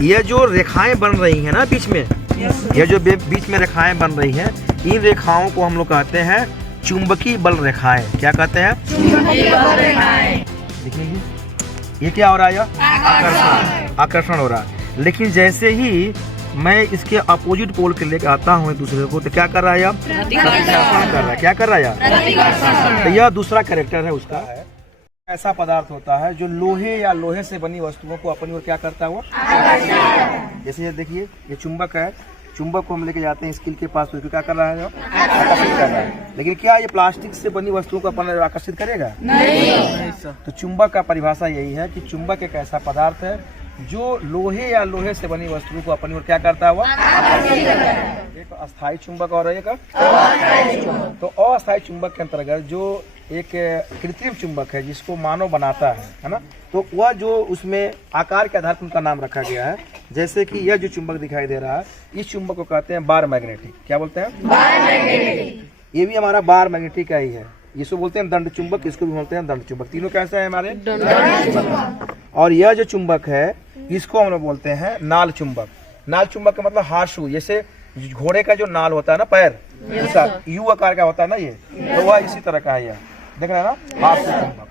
ये जो रेखाएं बन रही हैं ना बीच में, ये जो बीच में रेखाएं बन रही हैं, इन रेखाओं को हम लोग कहते हैं चुंबकीय बल रेखाएं। क्या कहते हैं? चुंबकीय बल रेखाएं। देखिए ये क्या हो रहा है? आकर्षण हो रहा है। लेकिन जैसे ही मैं इसके अपोजिट पोल के लेकर आता हूँ एक दूसरे को, तो क्या कर रहा है? प्रतिकर्षण कर रहा है। क्या कर रहा है? तो यह दूसरा कैरेक्टर है उसका। ऐसा पदार्थ होता है जो लोहे या लोहे से बनी वस्तुओं को अपनी ओर क्या करता है? वो जैसे ये देखिए, ये चुंबक है। चुंबक को हम लेके जाते हैं स्किल के पास, तो क्या कर रहा है? आकर्षित कर रहा है। लेकिन क्या ये प्लास्टिक से बनी वस्तुओं को अपन आकर्षित करेगा? नहीं। तो चुंबक का परिभाषा यही है कि चुंबक एक ऐसा पदार्थ है जो लोहे या लोहे से बनी वस्तुओं को अपनी ओर क्या करता है? वो एक अस्थायी चुंबक और एक अस्थायी चुंबक। तो अस्थायी चुंबक के अंतर्गत जो एक कृत्रिम चुंबक है जिसको मानव बनाता है ना, तो वह जो उसमें आकार के आधार पर उनका नाम रखा गया है। जैसे कि यह जो चुंबक दिखाई दे रहा है, इस चुंबक को कहते हैं बार मैग्नेटिक। क्या बोलते हैं? बार मैग्नेटिक। ये भी हमारा बार मैग्नेटिक का ही है। इसको बोलते हैं दंड चुंबक, इसको भी बोलते हैं दंड चुंबक। तीनों कैसे है हमारे? और यह जो चुंबक है इसको हम लोग बोलते हैं नाल चुंबक। नाल चुंबक का मतलब हार्शू, जैसे घोड़े का जो नाल होता है ना, पैर इसका यू आकार का होता है ना, ये तो वह इसी तरह का है। यह देख रहे हैं ना, हार्शू चुंबक।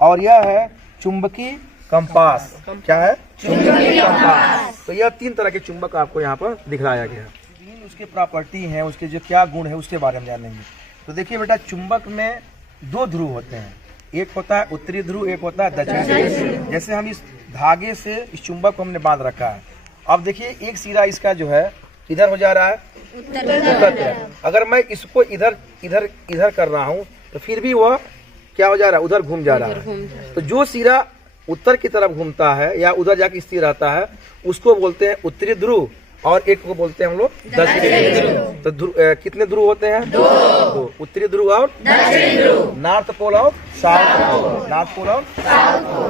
और यह है चुंबकीय कंपास। क्या है? चुंबकीय कंपास। तो यह तीन तरह के चुंबक आपको यहाँ पर दिखलाया गया है। उसकी प्रॉपर्टी है, उसके जो क्या गुण है उसके बारे में जानेंगे। तो देखिए बेटा, चुंबक में दो ध्रुव होते हैं। एक होता है उत्तरी ध्रुव, एक होता है दक्षिणी ध्रुव। जैसे हम इस धागे से इस चुंबक को हमने बांध रखा है। अब देखिए एक सिरा इसका जो है इधर हो जा रहा है उत्तर। अगर मैं इसको इधर इधर इधर कर रहा हूँ तो फिर भी वह क्या हो जा रहा है? उधर घूम जा रहा है। तो जो सिरा उत्तर की तरफ घूमता है या उधर जाके स्थिर रहता है उसको बोलते हैं उत्तरी ध्रुव, और एक को बोलते हैं हम लोग दक्षिणी ध्रुव। तो कितने ध्रुव होते हैं? दो। उत्तरी ध्रुव और दक्षिणी ध्रुव। नॉर्थ पोल और साउथ पोल। नॉर्थ पोल और साउथ पोल।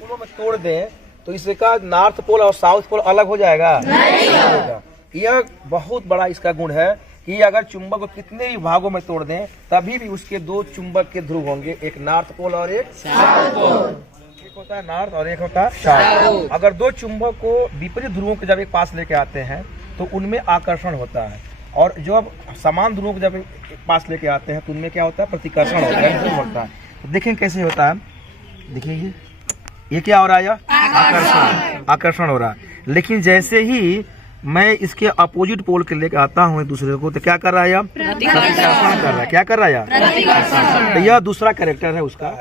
पोलों में तोड़ दें तो इसका नॉर्थ पोल और साउथ पोल अलग हो जाएगा? नहीं। यह बहुत बड़ा इसका गुण है कि अगर चुंबक को कितने भी भागों में तोड़ दें तभी भी उसके दो चुंबक के ध्रुव होंगे, एक नॉर्थ पोल और एक साउथ पोल। एक होता है नॉर्थ और एक होता है साउथ। अगर दो चुंबक को विपरीत ध्रुवों के जब एक पास लेके आते हैं तो उनमें आकर्षण होता है, और जब समान ध्रुवों को जब एक पास लेके आते हैं तो उनमें क्या होता है? प्रतिकर्षण होता है। तो देखें कैसे होता है। देखिए ये क्या हो रहा है? आकर्षण हो रहा है। लेकिन जैसे ही मैं इसके अपोजिट पोल के लेकर आता हूँ एक दूसरे को, तो क्या कर रहा है? प्रतिकर्षण कर रहा है। क्या कर रहा है? तो यह दूसरा कैरेक्टर है उसका।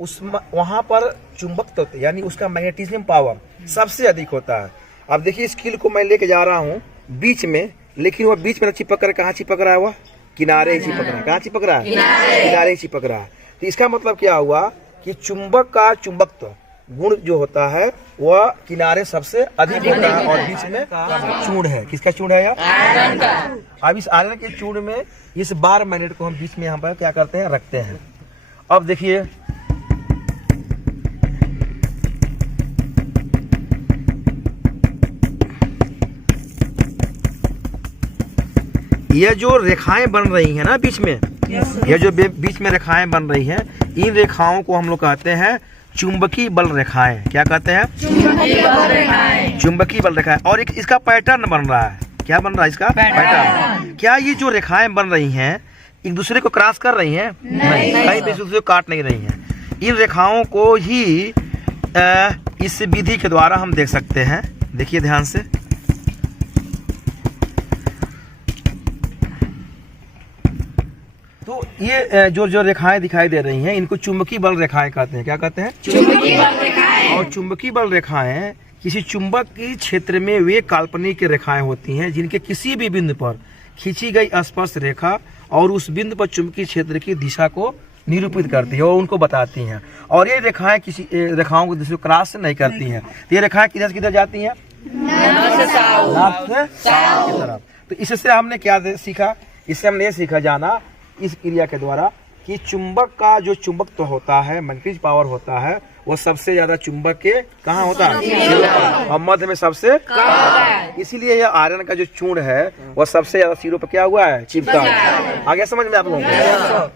उस वहां पर चुंबक तत्व यानी उसका मैग्नेटिज्म पावर सबसे अधिक होता है। अब देखिए स्किल को मैं लेके जा रहा हूँ बीच में, लेकिन वह बीच में चिपक कर कहाँ चिपक रहा है? वह किनारे ही चिपक रहा है। कहाँ चिपक रहा है? किनारे ही चिपक रहा है। तो इसका मतलब क्या हुआ कि चुंबक का चुंबकत्व गुण जो होता है वह किनारे सबसे अधिक होता है, और बीच में चूर्ण है। किसका चूर्ण है? आयरन का। अब इस आयरन के चूर्ण में इस बार मैग्नेट को हम बीच में यहाँ पर क्या करते हैं? रखते हैं। अब देखिए ये जो रेखाएं बन रही हैं ना बीच में, ये जो बीच में रेखाएं बन रही हैं, इन रेखाओं को हम लोग कहते हैं चुंबकीय बल रेखाएं। क्या कहते हैं? चुंबकीय बल रेखाएं। चुंबकीय बल रेखाएं। और एक इसका पैटर्न बन रहा है। क्या बन रहा है? इसका पैटर्न। क्या ये जो रेखाएं बन रही हैं एक दूसरे को क्रॉस कर रही हैं? नहीं। कहीं पे दूसरे को काट नहीं रही हैं। इन रेखाओं को ही इस विधि के द्वारा हम देख सकते हैं। देखिए ध्यान से, तो ये जो रेखाएं दिखाई दे रही हैं इनको चुंबकीय बल रेखाएं कहते हैं। क्या कहते हैं? चुंबकीय बल रेखाएं। और चुंबकीय बल रेखाएं किसी चुंबक की क्षेत्र में वे काल्पनिक रेखाएं होती हैं जिनके किसी भी बिंदु पर खींची गई स्पर्श रेखा और उस बिंदु पर चुंबकीय क्षेत्र की दिशा को निरूपित करती है और उनको बताती हैं। और ये रेखाएं किसी रेखाओं को दूसरे क्रॉस नहीं करती हैं। तो ये रेखाएं किधर किधर जाती हैं? नॉर्थ से साउथ की तरफ। तो इससे हमने क्या सीखा? इससे हमने ये सीखा जाना इस क्रिया के द्वारा कि चुंबक का जो चुंबकत्व होता है, मैग्नेटिक पावर होता है, वो सबसे ज्यादा चुंबक के कहाँ होता है? और मध्य में सबसे कम। इसीलिए यह आयरन का जो चूर्ण है वह सबसे ज्यादा सिरों पर क्या हुआ है? चिपका है। आगे समझ में आप लोगों को?